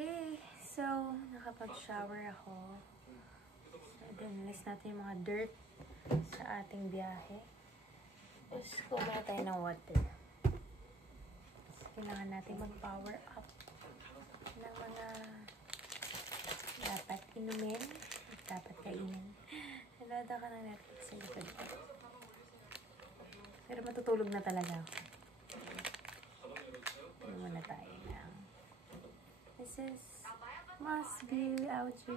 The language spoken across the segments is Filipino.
Okay, so nakapag-shower ako. So, then, list natin yung mga dirt sa ating biyahe. Tapos, kumaya tayo ng water. So, kailangan natin mag-power up ng mga dapat inumin at dapat kainin. Nalada ka ng Netflix sa likod ko. Pero matutulog na talaga ako. Ano muna tayo ng this is Must Be Audrey.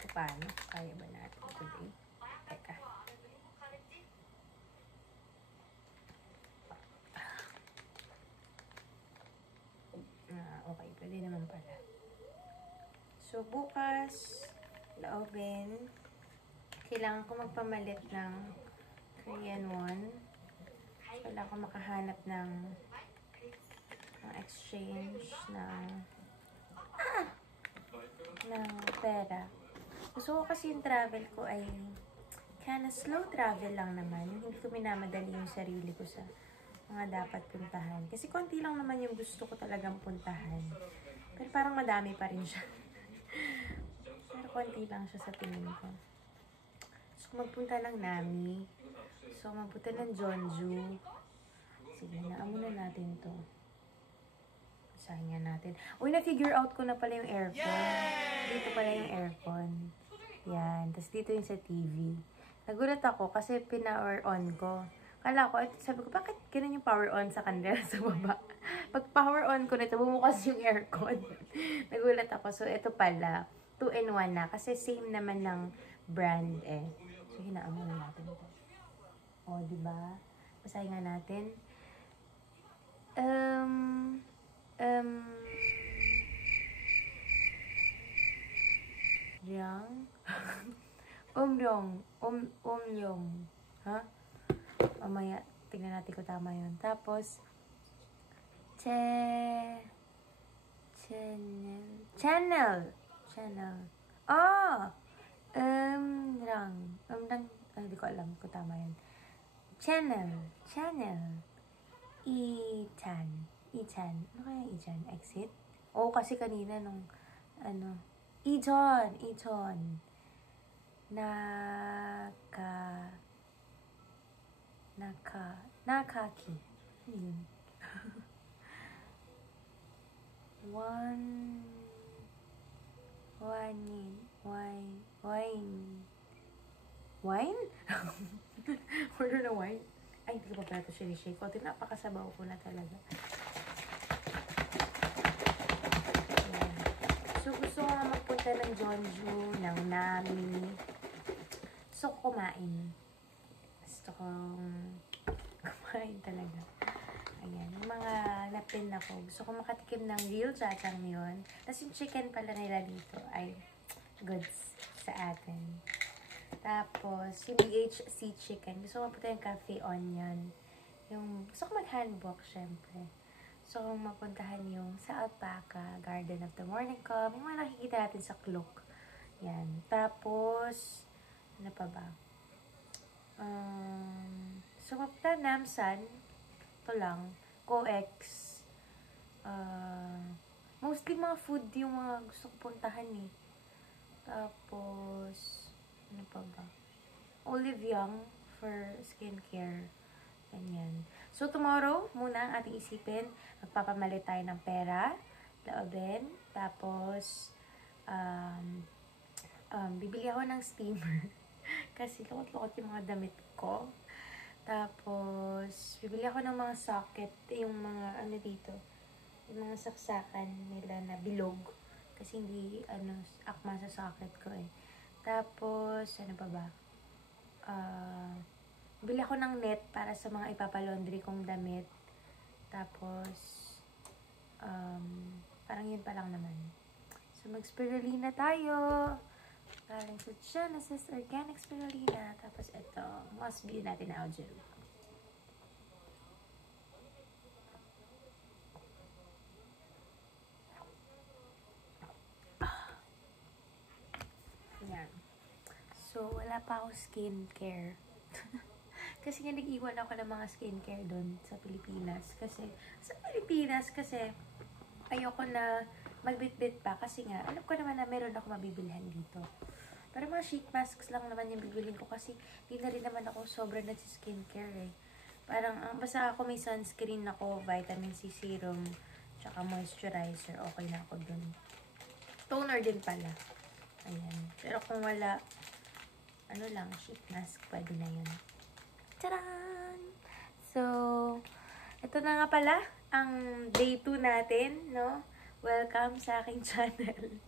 So, paano? Kaya ba natin today? Teka. Okay. Pwede naman pala. So, bukas, laobin, kailangan ko magpamalit ng Korean won. So, kailangan ko makahanap ng exchange ng pera. Gusto ko kasi yung travel ko ay kinda slow travel lang naman. Yung hindi ko minamadali yung sarili ko sa mga dapat puntahan. Kasi konti lang naman yung gusto ko talagang puntahan. Pero parang madami pa rin siya. Pero konti lang siya sa tingin ko. So, magpunta ng Nami. So, magpunta ng Jeonju. Sige, naamunan natin to. Basahin nga natin. Uy, na-figure out ko na pala yung aircon. Dito pala yung aircon. Yan. Tapos dito yung sa TV. Nagulat ako kasi pina-power on ko. Kala ko, sabi ko, bakit ganun yung power on sa kanila sa baba? Pag power on ko na ito, bumukas yung aircon. Nagulat ako. So, ito pala. 2-in-1 na. Kasi same naman ng brand eh. So, hinaamunan natin ito. O, diba? Basahin nga natin. Yang. Umyong. Ha? Mamaya, tingnan natin kung tama yun. Tapos, channel. Hindi ko alam kung tama yun. Channel. Ichan. Ano kaya Ichan? Exit? Oo, kasi kanina nung, Ichon. Nakaki. Ano yun? Wine? Order na wine? Ay, hindi ko pa pala ito sinishake ko. Napakasabaw ko na talaga. Ayan. So, gusto ko nga magpunta ng Jeonju, ng Nami. Gusto ko kumain. Gusto kong kumain talaga. Ayan. Yung mga napin ako. Gusto ko makatikim ng real jjajangmyeon. Tapos yung chicken pala nila dito ay goods sa atin. Tapos, yung BHC chicken. Gusto ko mapunta yung cafe onion. Gusto ko mag-handbook, syempre. Gusto ko mapuntahan yung sa Alpaca, Garden of the Morning Cup. Yung mga nakikita natin sa Klook. Yan. Tapos, ano pa ba? So, mapunta Namsan. Ito lang. COEX. Mostly mga food yung mga gusto ko puntahan eh. Tapos, ano pa ba? Olive Young for skincare. Ganyan. So, tomorrow, muna ang ating isipin, magpapamalit tayo ng pera, laobin, tapos, bibili ako ng steamer. Kasi lukot-lukot yung mga damit ko. Tapos, bibili ako ng mga socket, yung mga, dito, yung mga saksakan nila na bilog. Kasi hindi, akma sa socket ko eh. Tapos, ano pa ba? Bili ako ng net para sa mga ipapalaundry kong damit. Tapos, parang yun pa lang naman. So, mag-spirulina tayo. Galing sa Genesis Organic Spirulina. Tapos, ito. Must be natin na audio. Yan. So, wala pa ako skincare. Kasi nga nag-iwan ako ng mga skincare doon sa Pilipinas. Kasi ayoko na magbitbit pa. Kasi nga, alam ko naman na meron ako mabibilhan dito. Pero mga sheet masks lang naman yung bibilhin ko kasi di na rin naman ako sobrang nagsi-skincare eh. Parang, basta ako may sunscreen ako, vitamin C serum, tsaka moisturizer, okay na ako dun. Toner din pala. Ayan. Pero kung wala, ano lang, sheet mask, pwede na yun. Tcharan! So, ito na nga pala, ang day 2 natin, no? Welcome sa aking channel.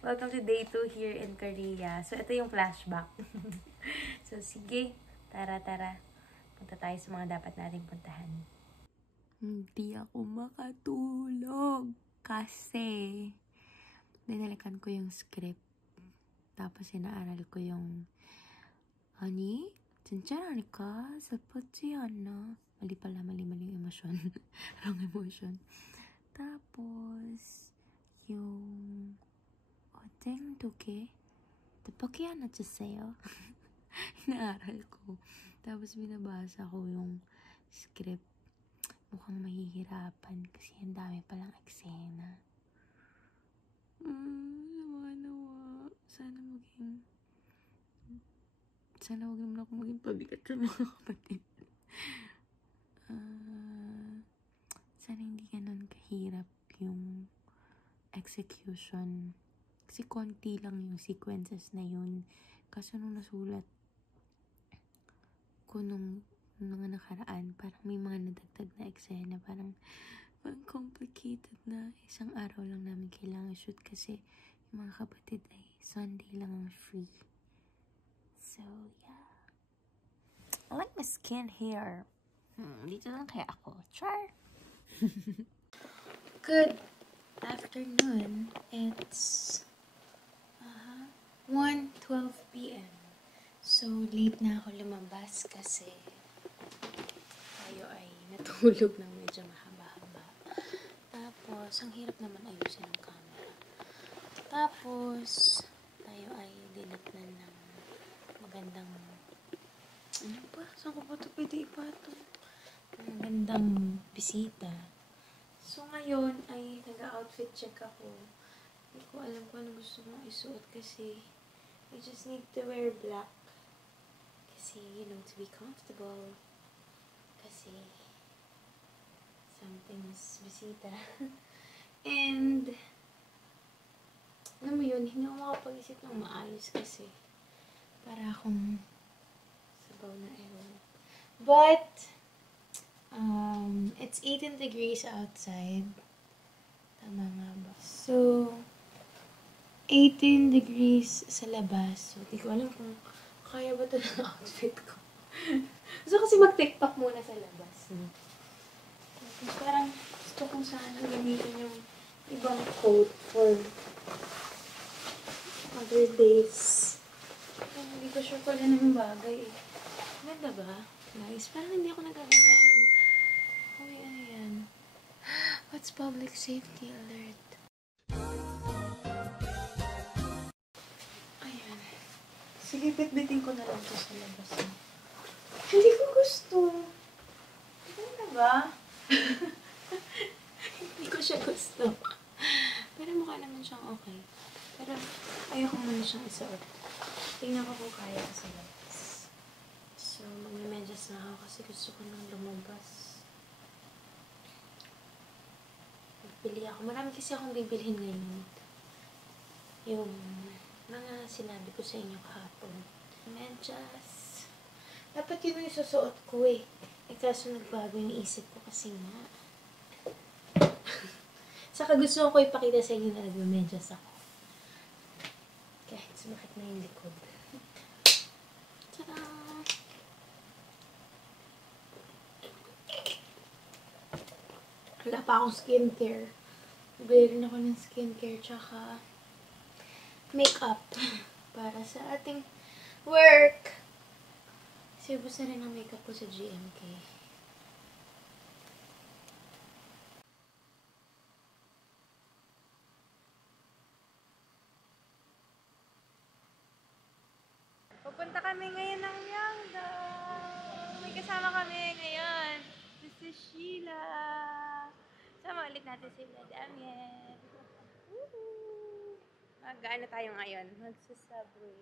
Welcome to day 2 here in Korea. So, ito yung flashback. So, sige. Tara. Punta tayo sa mga dapat nating puntahan. Hindi ako makatulog. Kasi, dinalikan ko yung script. Tapos, inaaral ko yung 아니, 진짜라니까. 슬펐지 않나? mali yung emosyon. Wrong emotion. Tapos, yung 어떤 독해? 뜻밖이 안 나주세요. Inaaral ko. Tapos, binabasa ko yung script. Mukhang mahihirapan kasi ang dami palang eksena. Nawa. Sana huwag naman ako maging pabigat sa mga kapatid. Sana hindi ganun kahirap yung execution. Kasi konti lang yung sequences na yun. Kaso nung nasulat ko nung mga nakaraan, parang may mga nadagdag na eksena. Parang complicated na. Isang araw lang namin kailangan shoot kasi yung mga kapatid ay Sunday lang ang free. So, yeah. I like my skin here. Dito lang kaya ako. Char! Good afternoon. It's 1:12 p.m. So, late na ako lumabas kasi tayo ay natulog ng medyo mahaba-haba. Tapos, ang hirap naman ayusin ang camera. Tapos, tayo ay dinatnan ng magandang ano ba? Saan ko ba ito pwede ipato? Magandang bisita. So, ngayon ay nag-outfit check ako. Hindi ko alam kung ano gusto kong isuot kasi I just need to wear black. Kasi, to be comfortable. Kasi, something's bisita. And, alam mo yun, hindi ako makapag-isip ng maayos kasi para akong sabaw na ewan. But, it's 18 degrees outside. Tama nga ba? So, 18 degrees sa labas. So, di ko alam kung kaya ba ito ng outfit ko. So, kasi mag-tiktok muna sa labas. Tapos, parang gusto kong sana gamitin yung ibang coat for other days. Hindi ko sure kung ano yung bagay eh. Ganda ba? Nice. Parang hindi ako nagagandaan. Uy, ano yan? What's public safety alert? Ayan. Sige, bitbitin ko na lang ito sa labas. Hindi ko gusto. Ganda ba? Hindi ko siya gusto. Pero mukha naman siyang okay. Pero ayoko muna siyang isuot. Tingnan ko kung kaya sa labas. So, magme-medyas na ako kasi gusto ko nang lumabas. Bili ako. Marami kasi akong bibilhin ngayon. Yung mga sinabi ko sa inyo kahapon. Medyas. Dapat yun yung isusuot ko eh. Kaso nagbago yung isip ko kasi nga. Saka gusto ko ipakita sa inyo na nagme-medyas ako. Kahit sumakit na yung likod. Tada! Wala pa akong skincare. Nagbayad rin ako ng skincare tsaka makeup para sa ating work. Kasi ubos na rin ang makeup ko sa GMK. Pupunta kami ngayon ng Myeongdong. Oh my si Damian. Mag-ano tayo ngayon? Magsasubway.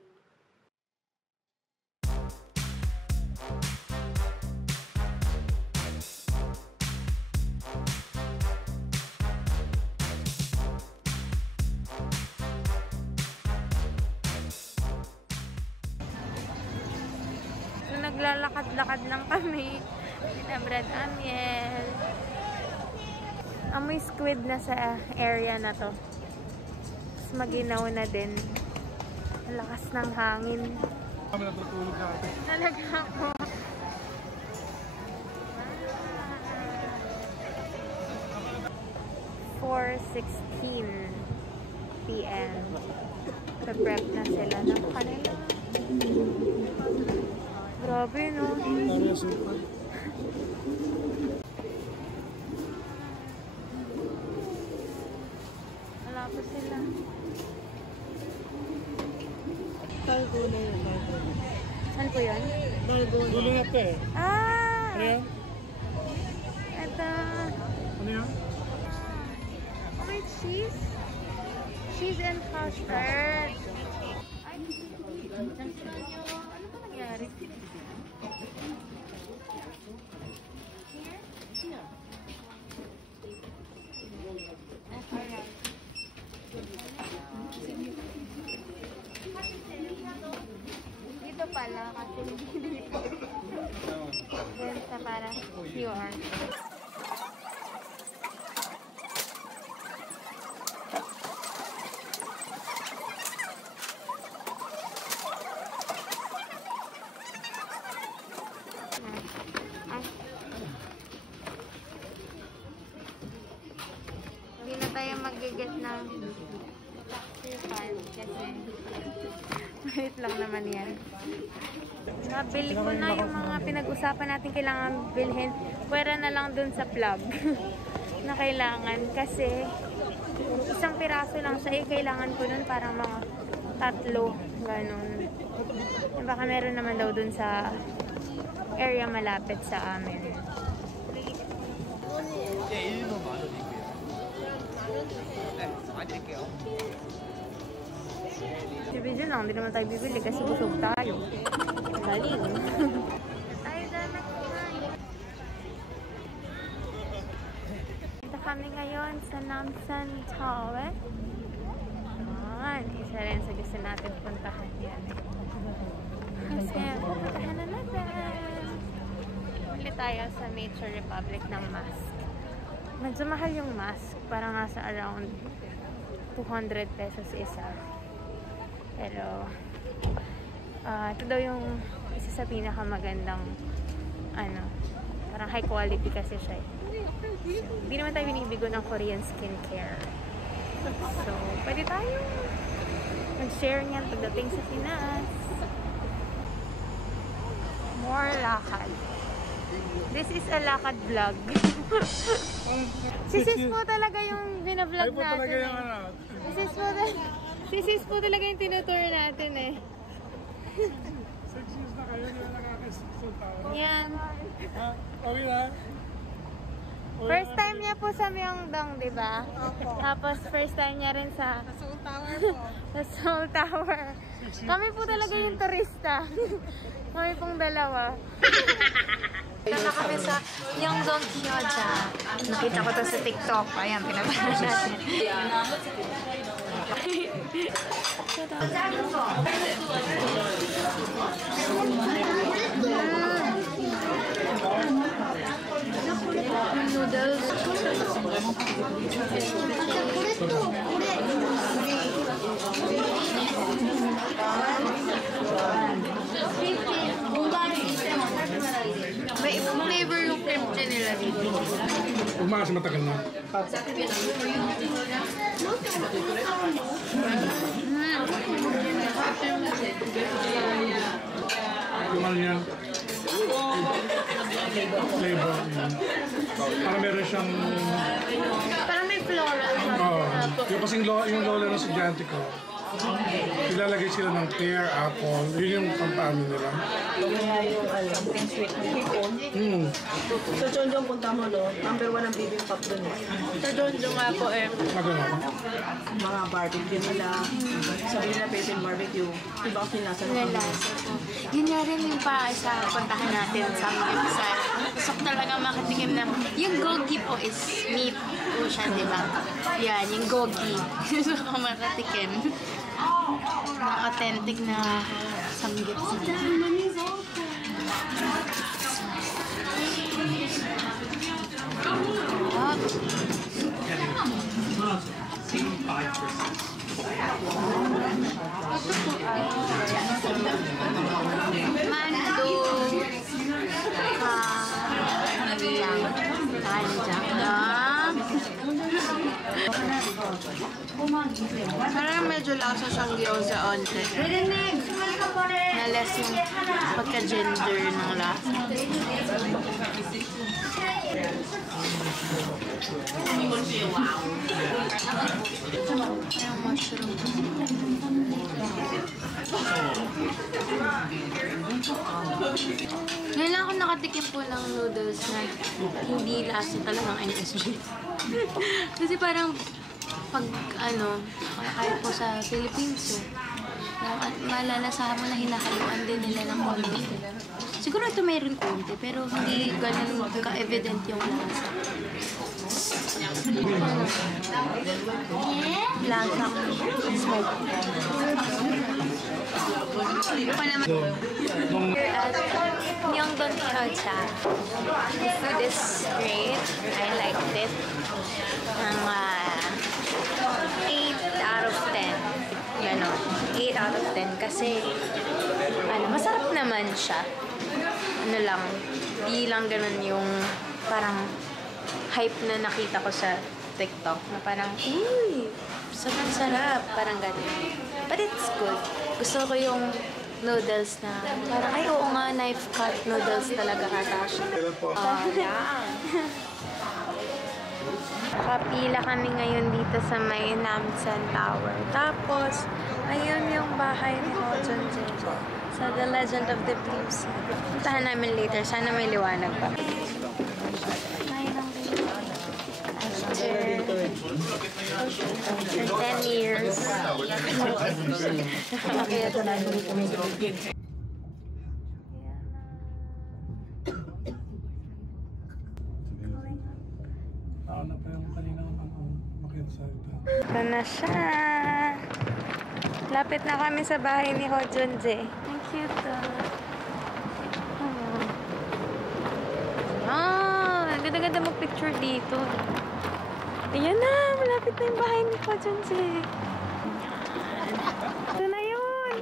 So, naglalakad-lakad lang kami. Brad Amiel. Amoy squid na sa area na to. Tapos maginaw na din. Ang lakas ng hangin. Kami natutulog natin. Talaga ako. 4:16 PM. Pre-prep na sila ng kanila. Grabe, no? Wala pa sila. Talguna yun. Saan po yun? Talguna na ito eh. Ah! Ano yan? Ito. Ano yan? Oh, may cheese. Cheese and custard. Ay, ano ba nangyari? Dito pala kasi dito. Then sa para QR. Hindi na tayo mag-get ng taxi file kasi wait lang naman yan. Nabili ko na yung mga pinag-usapan natin kailangan bilhin. Pwera na lang dun sa plug na kailangan kasi isang piraso lang siya. Kailangan ko dun parang mga 3. Ganun. Baka meron naman daw dun sa area malapit sa amin. Si Bijan lang, hindi naman tayo bibili kasi busog tayo. Galing. Tayo dyan nagkain. Ito kami ngayon sa Namsan Tower. Isa rin sa gusto natin puntahan yan. Kasi puntahan na natin. Uli tayo sa Nature Republic ng mask. Medyo mahal yung mask. Para nga sa around 200 pesos isa. Pero ito daw yung isa sa pinakamagandang parang high quality kasi siya. So, hindi naman tayo binibigo ng Korean skincare. So, pwede tayo mag-share niyan pagdating sa Pinas. More lakad. This is a lakad vlog. Si Sis po talaga yung binablog natin. Talaga yung ano. Si Sis po talaga yung tinutour natin eh. 6 years na kayo, hindi na nakakasulta. Yan. Ha? Okay na? First time niya po sa Myeongdong, di ba? Tapos first time niya rin sa Seoul Tower po. sa Seoul Tower. Kami po talaga yung turista. Kami pong dalawa. Tama kami sa Myeongdong Kyoja. Nakita ko to sa TikTok. Ayan, pinapanood natin. Noodles. May ibang flavor yung kimchi nila dito. Umakas matagal na. Yung ano niya. Flavor. Parang meron siyang... Parang may floral. Yung kasing yung lola ng estudyante ko. Ilalagay sila ng pear, apple. Yun yung pampaano nila. Kaya yung something sweet na hipon. Sa Chonjong punta mo doon, number 1 ang bibimbap doon eh. Sa Chonjong ako eh, Magano? mga barbecue nila. Sabi nila Philippine barbecue. Iba kasi nasa Nalasa ko. Yun nga rin yung pa sa puntahan natin sa Samgyeopsal. Gusto ko talaga makatikim na yung gogi po is meat po siya, di ba? Yan, yung gogi. Gusto ko makatikim. Na authentic na Samgyeopsal. Mando. Parang medyo lasa siyang gyoza onte. Na less yung pagka-ginger ng lasa. Parang mushroom. Ngayon lang ako nakatikim po ng noodles na hindi lasa talagang MSG. Kasi parang pag kaya po sa Philippines malalasahan mo na hinahaluan din nila ng konti. Siguro ito mayroon konti pero hindi ganun ka-evident yung lasa. Lasang smoke. Pa naman. At Myeongdong Hyeoja. The food is great. I liked it. 8 out of 10. Ganon. 8 out of 10 kasi masarap naman siya. Di lang ganun yung parang hype na nakita ko sa TikTok na parang, sarap, parang ganun. But it's good. Gusto ko yung noodles na parang, ay oo nga, knife cut noodles talaga ata siya. Nakapila kami ngayon dito sa may Namsan Tower. Tapos, ayun yung bahay ni Ho Jun-jae sa The Legend of the Blue Sea. Puntahan namin later. Sana may liwanag pa. For 10 years. Ano pa yung kanina makita. Ito na siya. Lapit na kami sa bahay ni Ho Jun-jae. Ang cute. Ang ganda-ganda mag-picture dito. Ayan na, malapit na yung bahay ni Ho Jun-jae. Ito na yun.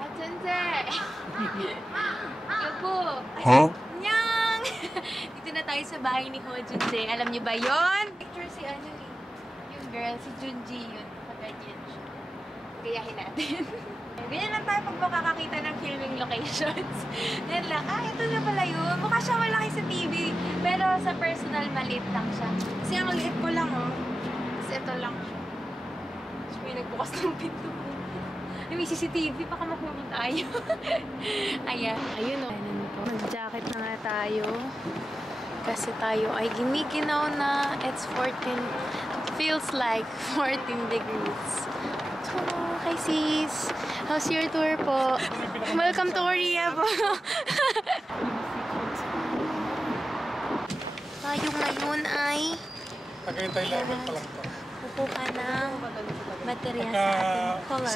Ho Jun-jae. Yuko. Huh? Nyang! Dito na tayo sa bahay ni Ho Jun-jae. Alam niyo ba yon? Picture si yung girl, si Junji yun. Pag-ganyan siya. Gayahin natin. Ganyan lang tayo pag makakakita ng filming locations. Yan lang, ito na pala yun. Mukha siya malaki sa TV. Pero sa personal, maliit lang siya. Kasi ang liit ko lang, Kasi ito lang siya. Tapos may nagbukas ng pinto. May CCTV, baka mahulog tayo. Ayan. Ayun o. Mag-jacket na nga tayo. Kasi tayo ay giniginaw na. It's 14. Feels like 14 degrees. So, hi sis. How's your tour po? Welcome to Korea po. Tayo ngayon ay Tagaytay level pa lang to. kukuha ng material sa ating color.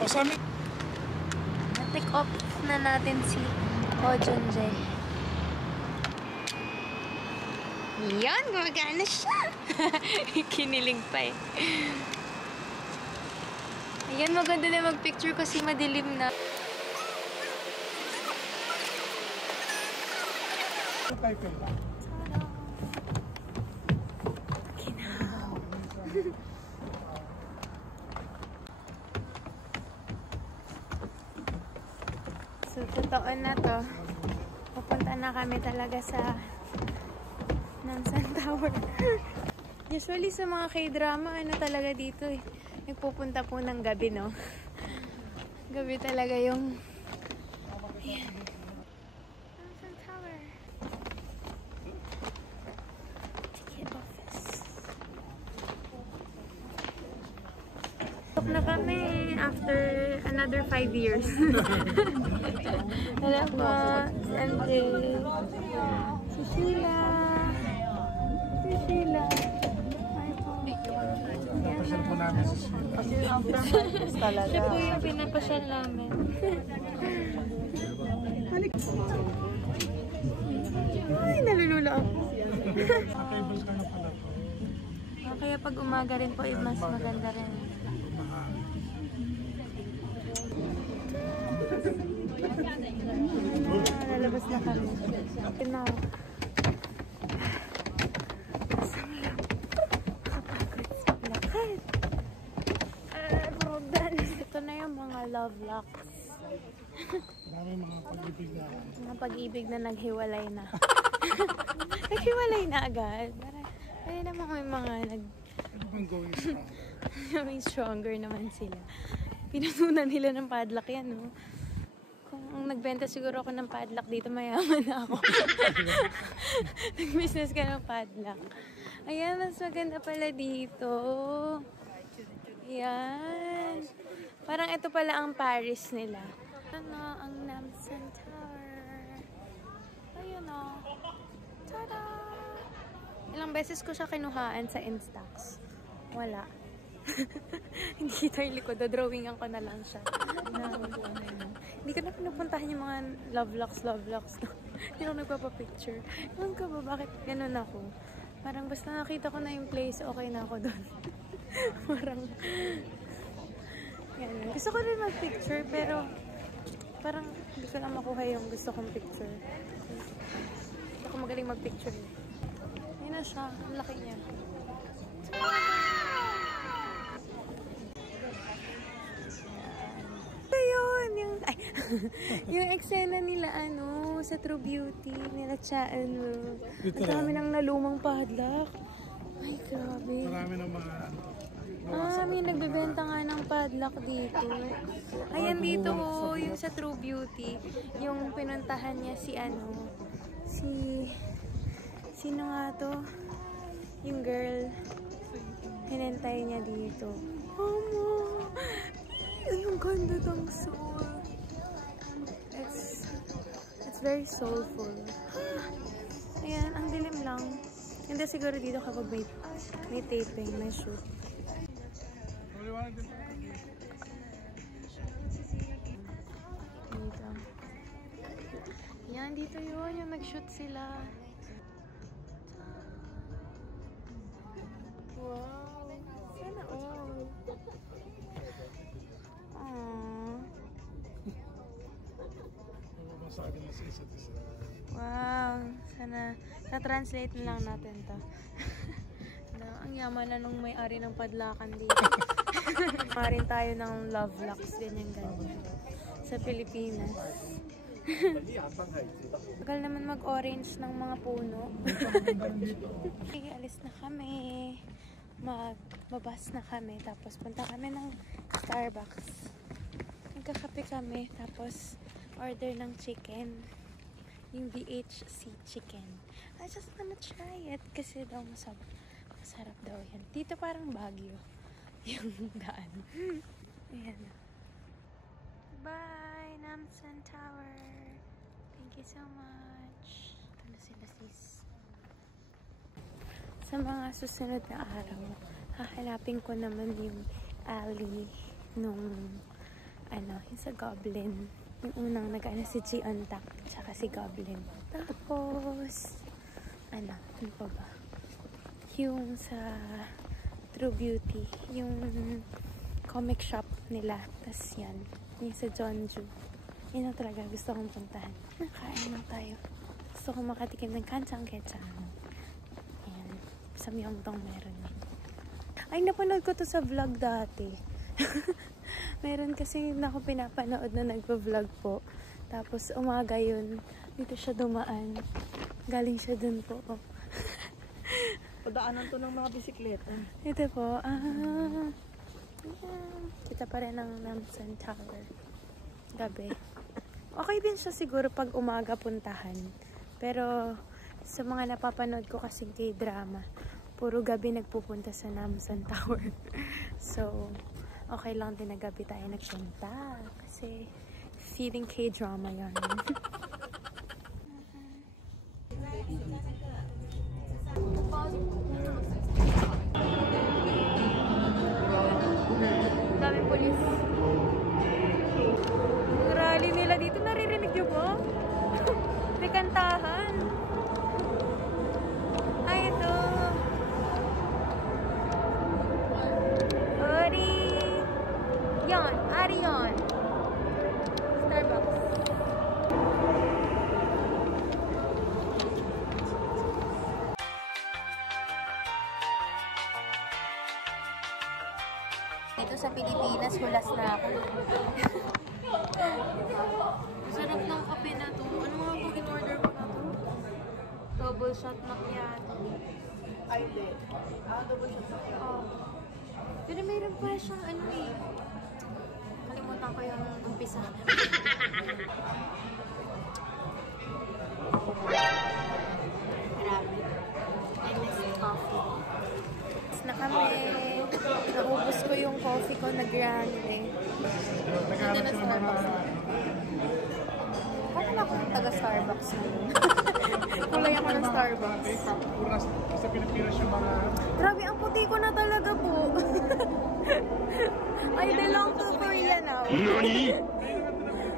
O sa amin. Na-take off na natin si Ho Jun-jae. Yan, gumagana siya. Kinilig pa eh. Ayan, maganda na mag-picture kasi madilim na. So, totoo na to. Pupunta na kami talaga sa Namsan Tower. Usually sa mga K-drama, ano talaga dito eh. Nagpupunta po ng gabi, no? Gabi talaga yung... Ayan. Namsan Tower. Ticket office. Tok na kami after another 5 years. Hello po. Si MJ. Si Sheila. Si Sheila. Hi po. Napasyal po namin sa Sheila. Kasi after 5 years talaga. Siya po yung pinapasyal namin. Ay, nalulula ako. Nakaibos ka na pala po. Kaya pag umaga rin po, mas maganda rin. Lalabas na kami. Ito. Masang lang. Kapagod sa lakad. Brodan. Ito na yung mga love locks. Dami mga pag-ibig na. Mga pag-ibig na naghiwalay na. Naghiwalay na agad. Kaya naman may mga Ano bang going strong? may stronger naman sila. Pinutunan nila ng padlock yan, no? Kung nagbenta siguro ako ng padlock dito, mayaman na ako. Nag-business ka ng padlock. Ayan, mas maganda pala dito. Ayan. Parang ito pala ang Paris nila. Ano ang Namsan Tower? Ayun o. Tada! Ilang beses ko siya kinuhaan sa Instax. Wala. Hindi kita yung likod. Drawingan ko na lang siya. Hindi ko na pinupuntahan yung mga love locks. Hindi ako nagpapapicture. Ewan ka ba, bakit ganun ako? Parang basta nakita ko na yung place, okay na ako doon. Parang, yan. Gusto ko rin mag-picture, pero parang hindi ko lang makuha yung gusto kong picture. Hindi ako magaling mag-picture. Yan na siya. Ang laki niya. Yung eksena nila, sa True Beauty, nila Chaan mo. Ang dami ng nalumang padlock. Ay, grabe. Marami ng mga May nagbebenta nga ng padlock dito. Ayan dito, yung sa True Beauty. Yung pinuntahan niya sino nga to? Yung girl. Hinentay niya dito. Ang ganda ng soul. It's very soulful. Ayan, ang dilim lang. Hindi siguro dito kapag may taping, may shoot. Dito. Yan, dito yun. Yung nag-shoot sila. Wow. Sana all. masabi na sa isa't isa. Wow. Sana na-translate na lang natin to. Ang yaman na nung may-ari ng padlakan dito. Marin tayo ng love locks, ganyan. Sa Pilipinas. Tagal naman mag-orange ng mga puno. Sige, alis na kami. Magbabas na kami. Tapos punta kami ng Starbucks. Nagkakape kami. Tapos order ng chicken. Yung VHC chicken. I just wanna try it. Kasi daw masarap daw yan. Dito parang Baguio. Yung daan. Ayan. Bye, Namsan Tower. Thank you so much. Ito na sila, sis. Sa mga susunod na araw, hahanapin ko naman yung alley nung yung sa Goblin. Yung unang nag-ano si G-Untact, tsaka si Goblin. Tapos, ano pa ba? Yung sa True Beauty, yung comic shop nila. Tapos yan, yung sa Jeonju. Yun ang talaga gusto kong puntahan. Nakain lang tayo. Gusto kong makatikim ng kancang-ketsang. Ayan, sa Myeongdong meron yun. Ay, napanood ko to sa vlog dati. Meron kasi na ako pinapanood na nagpa-vlog po. Tapos umaga yun, dito siya dumaan. Galing siya dun po. Padaanan to ng mga bisikleta. Ito po, ayan. Kita pa rin ang Namsan Tower. Gabi. Okay din siya siguro pag umaga puntahan. Pero sa mga napapanood ko kasing K-drama, puro gabi nagpupunta sa Namsan Tower. So, okay lang din na gabi tayo nagpunta. Kasi feeling K-drama yan. Daming pulis. Yung rally nila dito, naririnig niyo po? May kantahan. Ay, ito. Ori. Yan, Arion. Starbucks. Dito sa Pilipinas, hulas na ako. Sarap ng kape na to. Ano nga po in-order ko na to? Double shot macchiato. Ay, hindi. Double shot sa kaya. Pero mayroon pa siyang ano eh. Kalimutan ko yung umpisa. Grabe. I missed coffee. Tapos na kami. Naubos ko yung coffee ko na grande. Ganda na Starbucks na. Parang ako ng taga-Starbucks na yun. Kulay ako ng Starbucks. Sa Pilipinas yung mga... Grabe, ang puti ko na talaga po. I belong to Korea now.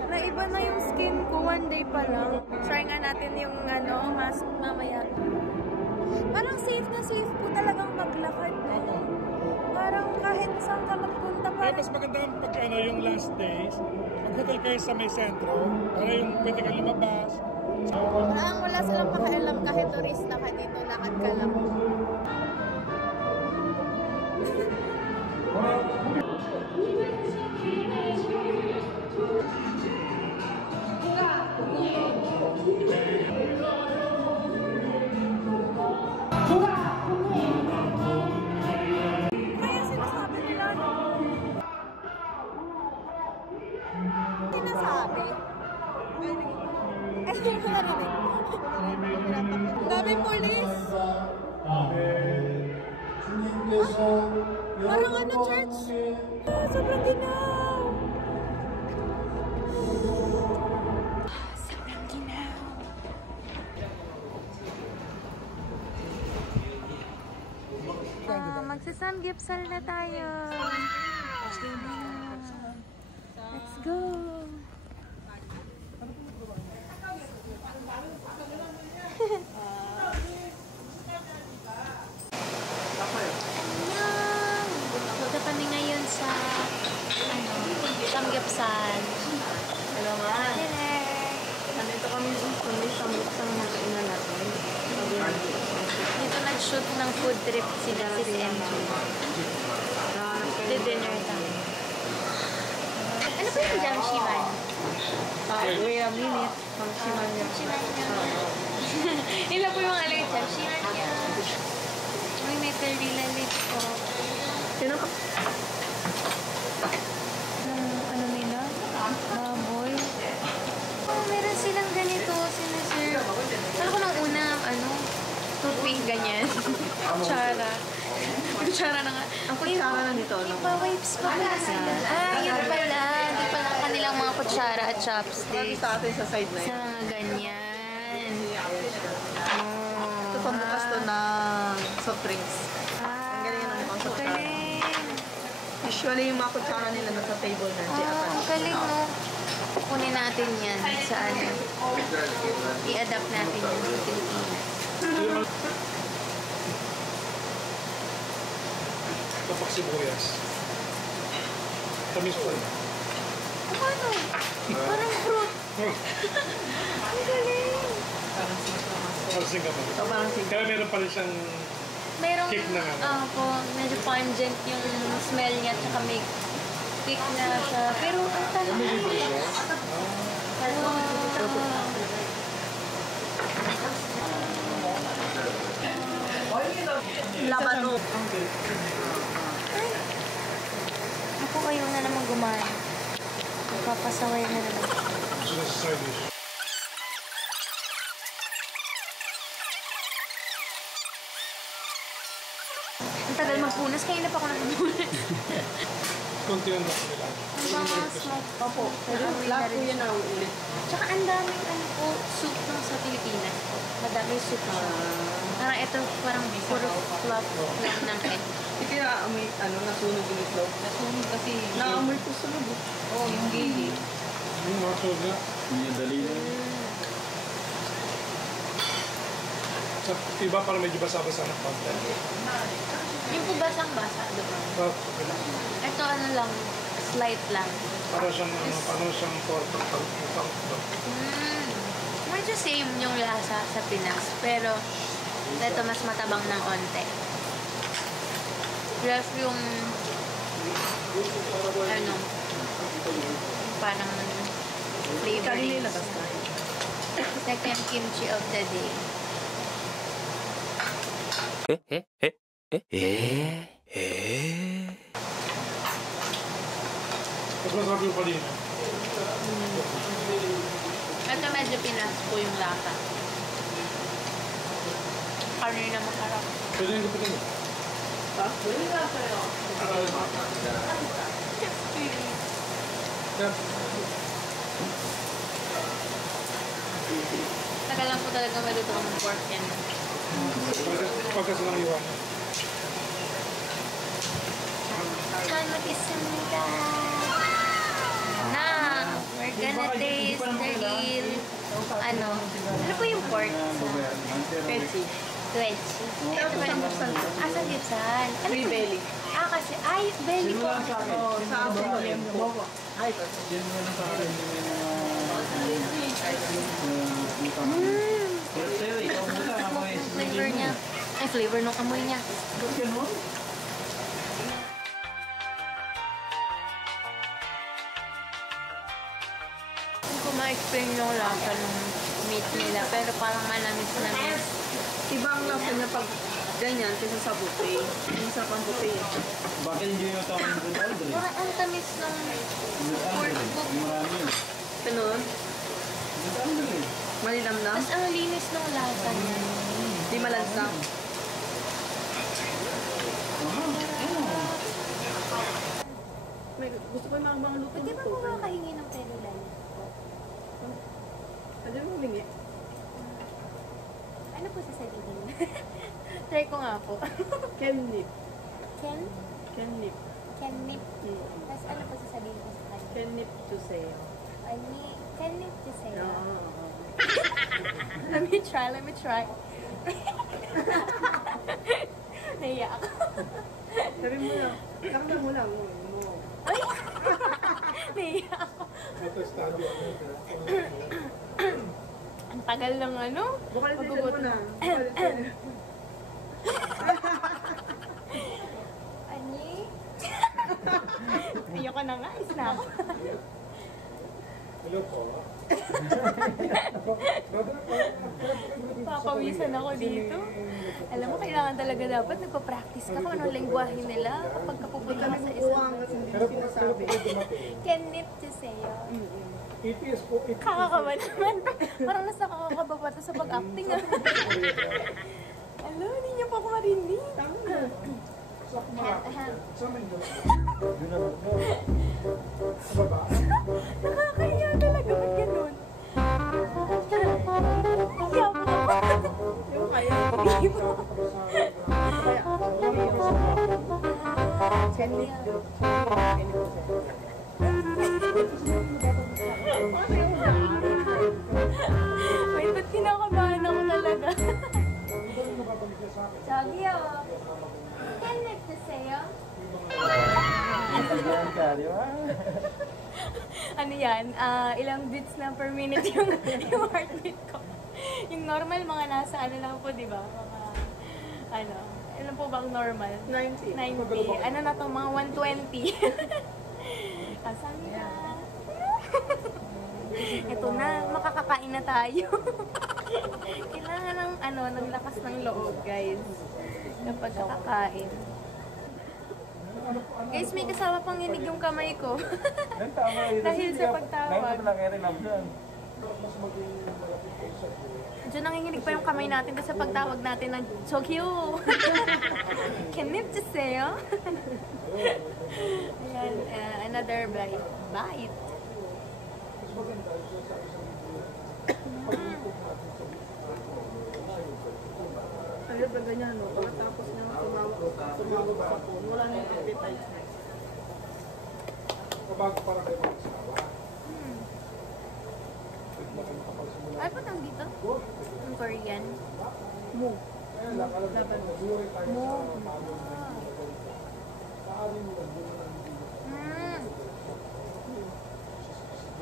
Naiba na yung skin ko, one day pa lang. Try nga natin yung mask mamaya. Parang safe na safe po talagang maglakad. Parang kahit saan ka magpunta pa. Kaya mas maganda pag yung last days, mag-hotel kayo sa may sentro, para yung pwede ka lumabas. Parang wala silang pakialam kahit turista ka dito, lakad ka lang. Kaya sinasabi nila, no? Sinasabi? Ay, hindi ko narinig. Daming pulis! Parang ano, church? Sobrang ginaw! Sobrang ginaw! Magsasamgyupsal na tayo! Let's go! Punta kami ngayon sa samgyupsal. Hello nga. Hello! Nandito kami kundi sa muksang na kainan natin. Dito nag-shoot ng food trip sila sis MJ. The dinner time. Ano ba yung jamshiman? Wait a minute. Pang-siman niya. Jamshiman niya. Ilan po yung alam yung jamshiman niya. May terila lips ko. Sino ka? Ano nila? Baboy. Oh, meron silang ganito, sinaserve. Alam ko nung una, toothpick ganyan. Kutsara. Kutsara na nga. Ang kutsara na nito, no? Ipa-wipes pa pala sila. Yun pala. Hindi pala kanilang mga kutsara at chopsticks. Sa atin sa side na Sa yun. mga ganyan. Ito pambukas to ng soft drinks. Ang galing ng mga kutsara. galing. Usually yung mga kutsara nila nasa table na. Ang galing, no? Kunin natin yan sa i-adapt natin yan sa Pilipinas. Tapak sibuyas. Tamis po. Ano? Parang fruit. Ang galing. Parang Singapore. Ito parang Kaya meron pa rin siyang Merong, kick na nga. po, medyo pungent yung smell niya, tsaka may kick na siya. Pero ang talaga. Labato. Ako ayaw na naman gumana. Magpapasaway na naman. Ang tagal magpunas, kaya na pa ako nagpunas. Kunti lang nila. Ang mga smoke. Opo. Lahat po yan ang ulit. Tsaka ang daming ano po, soup nung sa Pilipinas po. Madaming soup siya. Parang ito, parang puro flop lang ng egg. Hindi naamoy, nasunog yung itlog. Nasunog kasi Naamoy ko sunog. oh, yung gili. Yung mga soga. Sa iba parang medyo basa-basa ng konti. Yung po basang-basa, diba? But, okay lang. Ito ano lang, slight lang. Para siyang pork. Medyo same yung lasa sa Pinas, pero ito mas matabang ng onte. Plus yung ano, parang flavorings. Like yung kimchi of the day. Mas masarap yung kanina. Ito medyo Pinas po yung lasa. Kanina masarap. Pwede yung gupitin mo. Ha? Yeah. Tagal lang po talaga maluto ang pork yan. Pagkas lang iwan. Time mag-isanda. Now, we're gonna taste the real, ano po yung pork sa Petsi. Twedge. Ito ba yung samgipsal? Ano Free po? belly. Kasi, belly po. Oo, sa akin. Ay, Flavor niya. Ay, flavor nung amoy niya. Hindi ko ma-explain yung lasa ng meat nila, pero parang manamis-namis. iba ang lasa niya pag ganyan kaysa sa buffet. Yung sa pang buffet. Bakit hindi nyo tawag yung order? Parang ang tamis ng pork book. Marami yun. Ganun. Malinamnam. Tapos ang linis ng lasa niya. Di malansang. May gusto ko yung mga luto. Pwede ba po makahingi ng penulan? Pwede mo humingi. Ano po sasabihin? Try ko nga po. Kenlip. Ken? Kenlip. Kennip. Tapos ano po sasabihin ko sa kanya? Kenlip to sa'yo. Kennip to say. Oo. Let me try. Naiya ako. Sabi mo na. Kakita mo lang. Naiya ako. Ito studio. Ang tagal ng ano? Bukalitin mo na. Ani? Ayoko na nga. Is na ako. Hello po. Papawisan ako dito. Alam mo, kailangan talaga dapat nagpa-practice ka kung anong lengguwahe nila kapag kapupunta ka sa isang... Pero sinasabi. Kennip to sa'yo. EPS po. Kakakaba naman. Parang nasa kakakaba pa to sa pag-acting. Hello, hindi niyo pa ako marinig. Nakakaya talaga. Ba't ganun? Iyak ako. Yung kaya. Hindi mo. Wait, ba't kinakabahan ako talaga? Chagi ako. Kenneth na sa'yo? Ano yan? Ilang beats na per minute yung heartbeat ko. Yung normal, mga nasa ano lang po, di ba? Mga, ano, ilan po bang normal? 90. 90. Ano na to, mga 120. Asan ka? Ito na, makakakain na tayo. Kailangan ng ng lakas ng loob, guys. Kapag kakakain. Guys, may kasama pang nginig yung kamay ko. Dahil sa pagtawag. Diyan nanginginig pa yung kamay natin kasi sa pagtawag natin ng Chokyu. Kinipchiseyo. Ayan, another bite. Bite. Ayun ba ganyan, no? Pagkatapos niya sumawag sa phone, wala na yung appetite. Ano pa tawag dito? Yung Korean? Mo. Laban mo.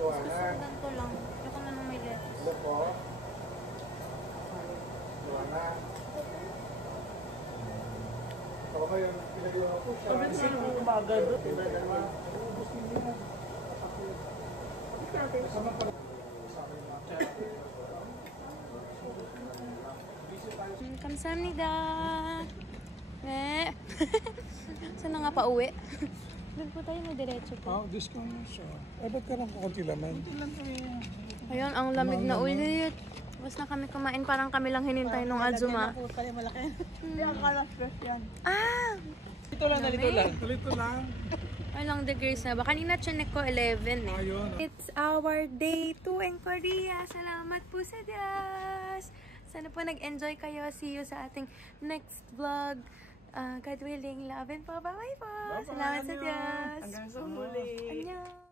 Susundan ko lang. Ayoko na nung may lettuce. Sabi ko umaga doon, diba naman? Kamsahamnida. Saan na nga pa uwi? Doon po tayo na diretso po. Discount na siya. Ba't ka lang kakunti laman? Ayun, ang lamig na ulit. Tapos na kami kumain, parang kami lang hinintay nung Azuma. Kaya malaki. Hindi akala fresh yan. Ah! Ito lang. Ito lang. Ilang degrees na ba? Kanina chinek ko 11 eh. Ayun. It's our day 2 in Korea. Salamat po sa Diyos! Sana po nag-enjoy kayo. See you sa ating next vlog. God willing, love and po. Bye-bye po! Salamat sa Diyos! Hanggang sa muli. Annyeong!